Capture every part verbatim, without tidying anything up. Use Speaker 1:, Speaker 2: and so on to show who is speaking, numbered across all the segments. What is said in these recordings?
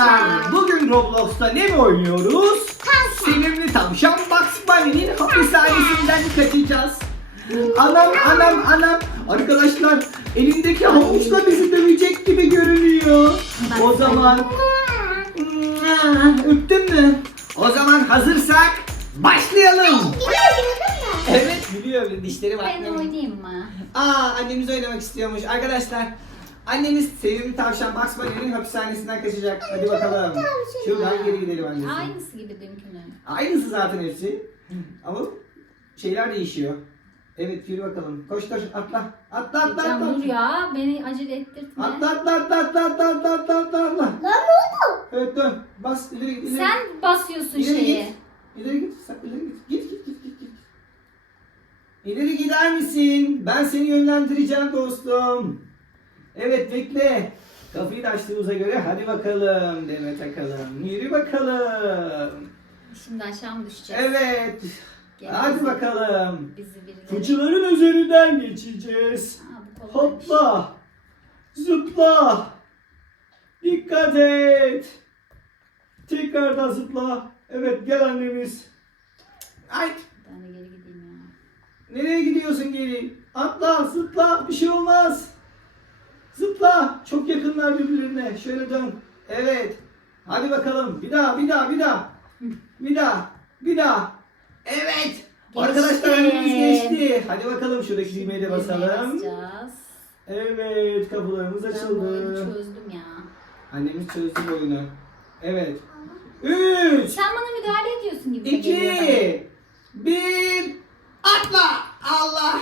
Speaker 1: arkadaşlar, bugün Roblox'ta ne mi oynuyoruz? Sevimli tavşan Bugs Bunny'nin hapishanesinden kaçacağız. Anam anam anam. Arkadaşlar elindeki havuçla bizi dövecek gibi görünüyor. O zaman öptün mü? O zaman hazırsak başlayalım. Evet biliyorum, dişleri var.
Speaker 2: Ben oynayayım mı?
Speaker 1: Aa, annemiz oynamak istiyormuş. Arkadaşlar, annemiz sevimli tavşan Bugs Bunny'nin hapishanesinden kaçacak. Hadi bakalım. Şuradan geri gidelim annesi.
Speaker 2: Aynısı gibi dünkünün.
Speaker 1: Aynısı zaten hepsi. Ama şeyler değişiyor. Evet, yürü bakalım. Koş koş, atla. Atla atla
Speaker 2: Can
Speaker 1: atla.
Speaker 2: dur ya, beni acele ettirtme.
Speaker 1: Atla atla atla atla atla atla atla atla atla.
Speaker 3: Lan ne oldu?
Speaker 1: Evet, dön. Bas ileri ileri.
Speaker 2: Sen basıyorsun
Speaker 1: İleri
Speaker 2: şeyi.
Speaker 1: git. İleri git. Sen ileri git. Git git git git. git. İleri gider misin? Ben seni yönlendireceğim dostum. Evet, bekle. Kapıyı da açtığımıza göre hadi bakalım Demet Akalın. Yürü bakalım.
Speaker 2: Şimdi aşağı mı düşeceğiz?
Speaker 1: Evet.
Speaker 2: Gel
Speaker 1: Hadi
Speaker 2: bizi-
Speaker 1: bakalım.
Speaker 2: Bizi birileri...
Speaker 1: Fıçıların üzerinden geçeceğiz.
Speaker 2: Aa, bu kolaymış.
Speaker 1: Hopla. Zıpla. Dikkat et. Tekrardan zıpla. Evet, gel annemiz. Ay.
Speaker 2: Ben de geri gideyim ya.
Speaker 1: Nereye gidiyorsun geri? Atla, zıpla, bir şey olmaz. Zıpla, çok yakınlar birbirlerine. Şöyle dön. Evet. Hadi bakalım. Bir daha, bir daha, bir daha. Bir daha, bir daha. Evet.
Speaker 2: Geçti.
Speaker 1: Arkadaşlar önümüz geçti. Hadi bakalım, şuradaki düğmeye de
Speaker 2: Düğmeye
Speaker 1: basalım.
Speaker 2: basacağız.
Speaker 1: Evet, kapılarımız
Speaker 2: Ben bu oyunu
Speaker 1: açıldı.
Speaker 2: çözdüm ya.
Speaker 1: Annemiz çözdü bu oyunu. Evet. Üç,
Speaker 2: Sen bana müdahale ediyorsun gibi de geliyor bana.
Speaker 1: iki, bir, atla. Allah.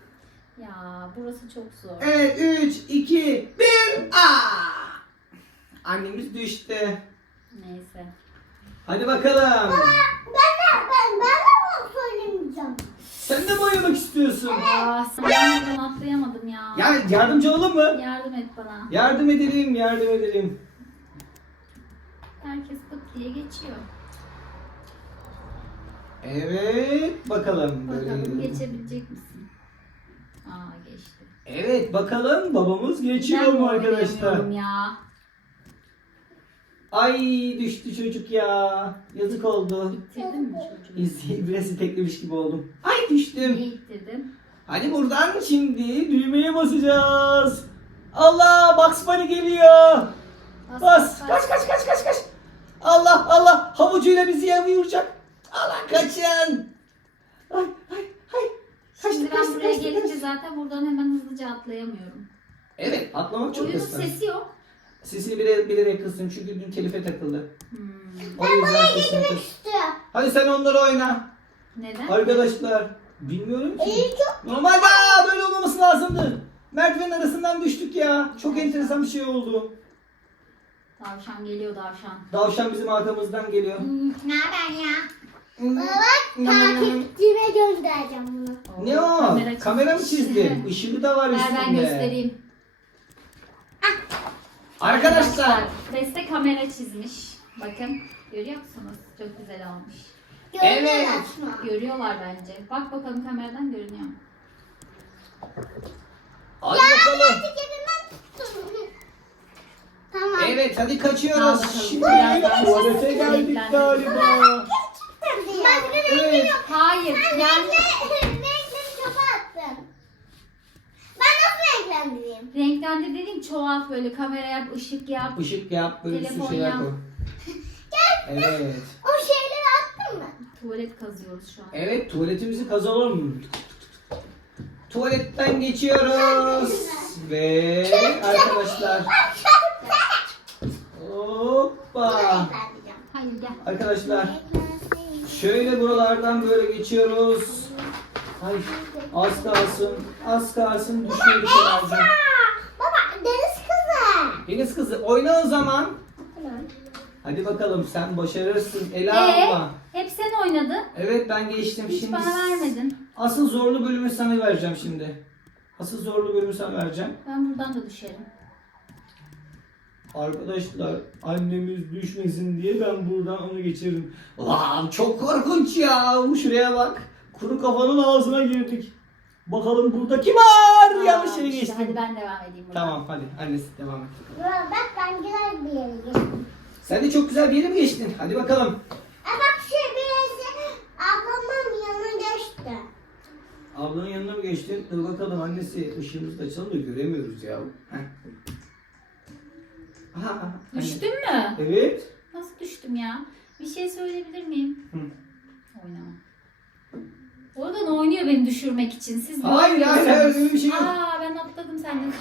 Speaker 2: Ya burası çok zor.
Speaker 1: Evet, üç, iki, bir, aa! Annemiz düştü.
Speaker 2: Neyse.
Speaker 1: Hadi bakalım.
Speaker 3: Ben de ben ben de bunu söylemeyeceğim.
Speaker 1: Sen de mi oynamak istiyorsun?
Speaker 2: Aa, sen ben atlayamadım ya.
Speaker 1: Ya yardımcı olalım mı?
Speaker 2: Yardım et bana.
Speaker 1: Yardım edelim, yardım edelim.
Speaker 2: Herkes pıt diye geçiyor.
Speaker 1: Evet, bakalım. Böyle
Speaker 2: Bakalım
Speaker 1: gidelim.
Speaker 2: geçebilecek misin? Aa geçti.
Speaker 1: Evet, bakalım babamız geçiyor
Speaker 2: Ben
Speaker 1: mu arkadaşlar?
Speaker 2: oynayamıyorum ya.
Speaker 1: Ay, düştü çocuk ya. Yazık oldu.
Speaker 2: İttirdin mi çocuğu?
Speaker 1: İz- Biraz iteklemiş gibi oldum. Ay, düştüm.
Speaker 2: Niye ittirdin?
Speaker 1: Hadi buradan şimdi düğmeye basacağız. Allah, Bugs Bunny geliyor. Bas. Kaç kaç kaç kaç kaç. Allah Allah, havucuyla bizi yavuyacak. Allah, kaçın. Ay ay ay. Kaçtı,
Speaker 2: Şimdi ben
Speaker 1: kaçtı,
Speaker 2: buraya
Speaker 1: kaçtı,
Speaker 2: gelince
Speaker 1: kaçtı.
Speaker 2: zaten buradan hemen hızlıca atlayamıyorum.
Speaker 1: Evet, atlamak çok
Speaker 2: Oyunun
Speaker 1: hızlı.
Speaker 2: sesi yok.
Speaker 1: Sesini bile, bilerek kıstım çünkü dün telife takıldı.
Speaker 2: Hmm.
Speaker 1: O yüzden sesini kıs.
Speaker 3: İşte.
Speaker 1: Hadi sen onları oyna.
Speaker 2: Neden?
Speaker 1: Arkadaşlar, bilmiyorum ki.
Speaker 3: İyi çok.
Speaker 1: Normalde aa, böyle olmaması lazımdı. Merdivenin arasından düştük ya. Çok enteresan bir şey oldu.
Speaker 2: Tavşan geliyor tavşan.
Speaker 1: Davşan bizim arkamızdan geliyor.
Speaker 3: Ne haber ya? Bak takipçime göndereceğim bunu.
Speaker 2: Oo,
Speaker 1: Ne o?
Speaker 2: kamera
Speaker 1: Kamera mı
Speaker 2: çizmiş.
Speaker 1: çizdi? Işığı da var
Speaker 2: Ver
Speaker 1: üstünde.
Speaker 2: ben göstereyim.
Speaker 1: Arkadaşlar.
Speaker 2: Beste kamera çizmiş. Bakın görüyor musunuz? Çok güzel olmuş.
Speaker 1: Evet.
Speaker 3: Aslında.
Speaker 2: Görüyorlar bence. Bak bakalım kameradan görünüyor mu?
Speaker 1: Hadi bakalım.
Speaker 3: Tamam.
Speaker 1: Evet, hadi
Speaker 2: Al
Speaker 1: kaçıyoruz.
Speaker 2: bakalım.
Speaker 1: Şimdi
Speaker 2: Birazdan
Speaker 1: tuvalete
Speaker 2: sizi
Speaker 1: geldik
Speaker 2: renklendireceğim.
Speaker 1: galiba.
Speaker 3: Başka
Speaker 1: Evet.
Speaker 2: Hayır. Yani
Speaker 3: renkleri kapattın. Ben nasıl renklendireyim?
Speaker 2: renklendir dediğim çoğalt böyle kamera yap, ışık yap.
Speaker 1: Işık yap, böyle bir sürü
Speaker 2: Telefon
Speaker 1: şeyler
Speaker 2: yap.
Speaker 1: koy. Evet.
Speaker 3: O şeyleri attın mı?
Speaker 2: Tuvalet kazıyoruz şu an.
Speaker 1: Evet, tuvaletimizi kazalım. Tuvaletten geçiyoruz. Ve arkadaşlar. Hoppa.
Speaker 3: Renklendireceğim.
Speaker 2: Hayır gel.
Speaker 1: Arkadaşlar, şöyle buralardan böyle geçiyoruz. Ay, az kalsın, az kalsın düşüyoruz herhalde.
Speaker 3: Aa, baba deniz kızı.
Speaker 1: Deniz kızı, oyna o zaman. Hadi bakalım, sen başarırsın. Ela
Speaker 2: Ee,
Speaker 1: abla.
Speaker 2: hep sen oynadın.
Speaker 1: Evet, ben geçtim.
Speaker 2: Hiç
Speaker 1: Şimdi
Speaker 2: bana vermedin.
Speaker 1: asıl zorlu bölümü sana vereceğim şimdi. Asıl zorlu bölümü sana vereceğim.
Speaker 2: Ben buradan da düşerim.
Speaker 1: Arkadaşlar, annemiz düşmesin diye ben buradan onu geçiririm. Wow, çok korkunç ya. Şuraya bak. Kuru kafanın ağzına girdik. Bakalım burada kim var?
Speaker 2: Aa,
Speaker 1: Yanlış yere
Speaker 2: işte
Speaker 1: geçtim.
Speaker 2: Hadi ben devam edeyim buradan.
Speaker 1: Tamam, hadi annesi devam et.
Speaker 3: Bak ben güzel bir yere geçtim.
Speaker 1: Sen de çok güzel bir yere mi geçtin? Hadi bakalım.
Speaker 3: E bak şu birisi ablamın yanına geçti.
Speaker 1: Ablanın yanına mı geçtin? Dur bakalım annesi, ışığımızı da açalım da göremiyoruz ya. Heh. Aha, aha, anne.
Speaker 2: Düştün mü?
Speaker 1: Evet.
Speaker 2: Nasıl düştüm ya? Bir şey söyleyebilir miyim?
Speaker 1: Hı.
Speaker 2: Oynama. Oradan oynuyor beni düşürmek için. Siz
Speaker 1: Hayır, hayır, hayır, öyle bir şey yok.
Speaker 2: Aa ben atladım sen de.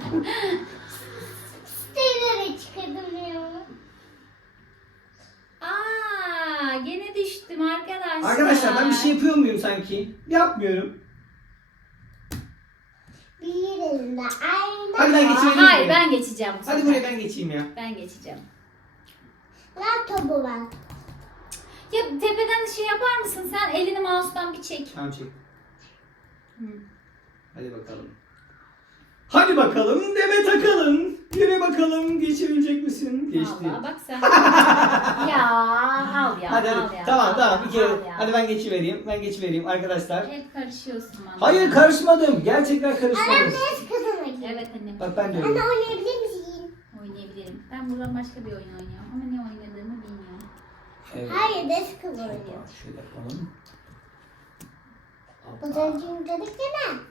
Speaker 3: Siteleri çıkardım ya.
Speaker 2: Aa gene düştüm arkadaşlar.
Speaker 1: Arkadaşlar ben bir şey yapıyor muyum sanki? Yapmıyorum.
Speaker 3: Bir elinde aynı.
Speaker 1: Hadi ben
Speaker 2: Aa,
Speaker 1: geçelim.
Speaker 2: hayır ben geçeceğim bu
Speaker 1: Hadi
Speaker 2: sefer.
Speaker 1: buraya ben geçeyim ya.
Speaker 2: Ben geçeceğim.
Speaker 3: Ver topu ver.
Speaker 2: Ya tepeden şey yapar mısın sen? Elini mouse'dan bir çek.
Speaker 1: Tamam çek.
Speaker 2: Hı.
Speaker 1: Hadi bakalım. Hadi bakalım deme takalım. Yine bakalım geçebilecek misin? Geçti.
Speaker 2: Vallahi bak sen. Ya al ya
Speaker 1: Hadi
Speaker 2: al
Speaker 1: hadi.
Speaker 2: ya.
Speaker 1: Tamam
Speaker 2: al
Speaker 1: tamam
Speaker 2: ya,
Speaker 1: bir kere.
Speaker 2: al ya.
Speaker 1: Hadi ben geçivereyim. Ben geçivereyim arkadaşlar.
Speaker 2: Hep karışıyorsun bana.
Speaker 1: Hayır karışmadım. Gerçekten
Speaker 3: Annem
Speaker 1: karışmadım.
Speaker 3: ders kazanmak.
Speaker 2: Evet annem.
Speaker 1: Bak ben de
Speaker 3: Anne
Speaker 1: öyle.
Speaker 3: oynayabilir misin?
Speaker 2: Oynayabilirim. Ben buradan başka bir oyun oynuyorum ama ne oynadığımı bilmiyorum.
Speaker 1: Evet.
Speaker 3: Hayır ders kazanıyor.
Speaker 1: Hoppa, şöyle yapalım. Hoppa.
Speaker 3: Az önce dedik ya ne?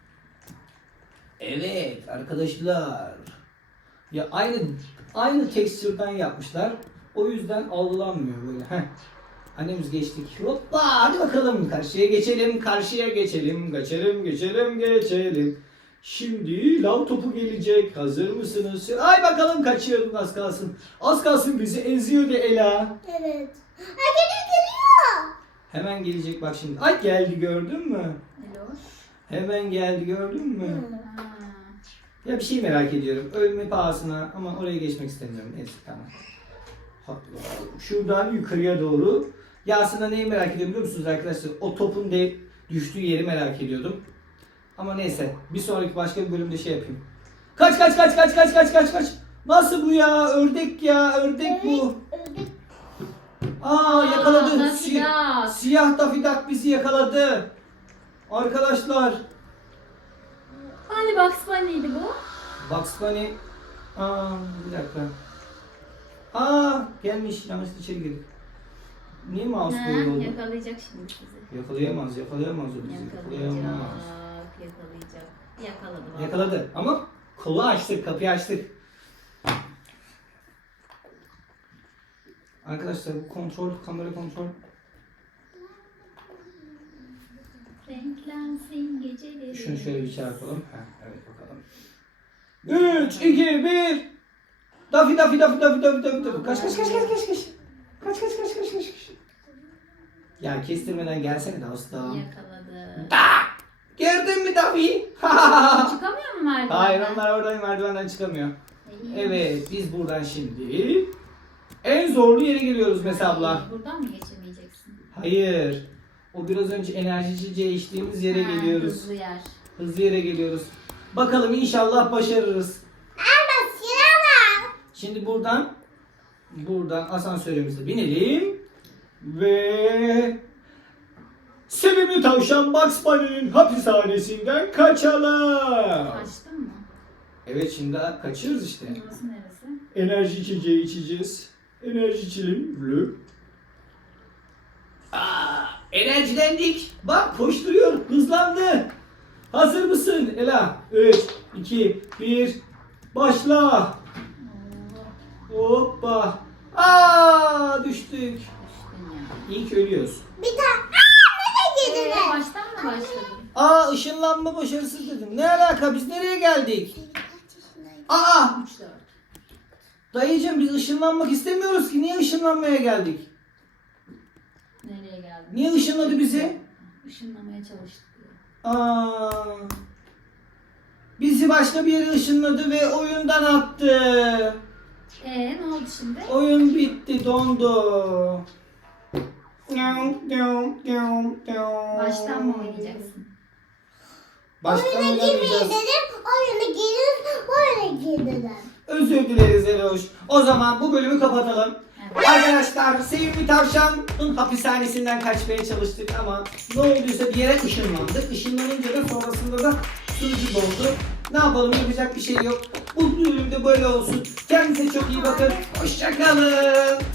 Speaker 1: Evet arkadaşlar. Ya aynı aynı tekstürden yapmışlar. O yüzden algılanmıyor böyle. Heh. Annemiz geçtik. Hoppa hadi bakalım karşıya geçelim. Karşıya geçelim. Geçelim geçelim geçelim. Şimdi lav topu gelecek. Hazır mısınız? Ay bakalım kaçıyorduk az kalsın. Az kalsın bizi eziyordu Ela.
Speaker 3: Evet. Ha geliyor geliyor.
Speaker 1: Hemen gelecek bak şimdi. Ay geldi gördün mü?
Speaker 2: Eloş.
Speaker 1: Hemen geldi gördün mü?
Speaker 2: Ha.
Speaker 1: Ya bir şey merak ediyorum. Ölme pahasına ama oraya geçmek istemiyorum. Neyse tamam. Hadi bakalım. Şuradan yukarıya doğru. Ya aslında neyi merak ediyorum biliyor musunuz arkadaşlar? O topun de düştüğü yeri merak ediyordum. Ama neyse. Bir sonraki başka bir bölümde şey yapayım. Kaç kaç kaç kaç kaç kaç kaç kaç. Nasıl bu ya? Ördek ya. Ördek bu.
Speaker 3: Öldük.
Speaker 1: Aa yakaladı.
Speaker 2: Daffy
Speaker 1: Siyah,
Speaker 2: Duck.
Speaker 1: siyah Daffy Duck bizi yakaladı. Arkadaşlar.
Speaker 2: Hani Bugs Bunny'ydi bu?
Speaker 1: Bugs Bunny. Aa bir dakika. Aa gelmiş yanlışlıkla içeri girdik. Niye mouse
Speaker 2: Ha,
Speaker 1: böyle oldu?
Speaker 2: yakalayacak şimdi sizi.
Speaker 1: Yakalayamaz, yakalayamaz o bizi.
Speaker 2: Yakalayacak,
Speaker 1: Yakalayamaz.
Speaker 2: yakalayacak. Yakaladı baba.
Speaker 1: Yakaladı ama kolu açtık, kapıyı açtık. Arkadaşlar bu kontrol, kamera kontrol.
Speaker 2: Renklensin geceleri.
Speaker 1: Şunu şöyle bir çarpalım. Heh, evet bakalım. üç, iki, bir. Daffy, Daffy, Daffy, Daffy, Daffy, Daffy, Daffy. Kaç, kaç, kaç, kaç, kaç, kaç. Kaç, kaç, kaç, kaç, kaç, kaç. Ya kestirmeden gelsene de ustam.
Speaker 2: Yakaladı.
Speaker 1: Gördün mü Daffy?
Speaker 2: Çıkamıyor mu merdivenden?
Speaker 1: Hayır onlar oradan merdivenden çıkamıyor.
Speaker 2: İyi.
Speaker 1: Evet biz buradan şimdi en zorlu yere geliyoruz Mesut abla.
Speaker 2: Buradan mı geçemeyeceksin?
Speaker 1: Hayır. O biraz önce enerjiciye içtiğimiz yere
Speaker 2: Ha,
Speaker 1: geliyoruz.
Speaker 2: Hızlı yer.
Speaker 1: Hızlı yere geliyoruz. Bakalım inşallah başarırız.
Speaker 3: Ama silah var.
Speaker 1: Şimdi buradan buradan asansörümüze binelim ve sevimli tavşan Bugs Bunny'nin hapishanesinden kaçalım.
Speaker 2: Açtın mı?
Speaker 1: Evet şimdi kaçıyoruz işte.
Speaker 2: Burası neresi?
Speaker 1: Enerji içeceği içeceğiz. Enerji içelim. Blö. Aa, enerjilendik. Bak koşturuyor. Hızlandı. Hazır mısın Ela? üç, iki, bir. Başla.
Speaker 2: Oo,
Speaker 1: Hoppa. Aa düştük.
Speaker 2: düştün ya.
Speaker 1: İlk ölüyoruz.
Speaker 3: Bir tane. Aa nereye
Speaker 2: Ee,
Speaker 3: girdiler?
Speaker 2: baştan mı başladın?
Speaker 1: Aa ışınlanma başarısız dedim. Ne alaka biz nereye geldik? Aa
Speaker 2: üç dört.
Speaker 1: dayıcım biz ışınlanmak istemiyoruz ki. Niye ışınlanmaya geldik?
Speaker 2: Nereye geldin?
Speaker 1: Niye ışınladı bizi?
Speaker 2: Işınlamaya çalıştık diyor.
Speaker 1: Aa, bizi başka bir yere ışınladı ve oyundan attı.
Speaker 2: Ee ne oldu şimdi?
Speaker 1: Oyun bitti, dondu.
Speaker 2: Baştan mı oynayacaksın?
Speaker 1: Baştan
Speaker 3: Oyuna girmeyin
Speaker 1: oynamayacağız.
Speaker 3: dedim. Oyuna girin. Oyuna girdiler.
Speaker 1: Özür dileriz Eloş. O zaman bu bölümü kapatalım.
Speaker 2: Evet.
Speaker 1: Arkadaşlar sevimli tavşanın hapishanesinden kaçmaya çalıştık ama ne olduysa bir yere ışınlandık. Işınlanınca da sonrasında da sunucu dondu. Ne yapalım, yapacak bir şey yok. Bu bölümde böyle olsun. Kendinize çok iyi bakın. Hoşçakalın.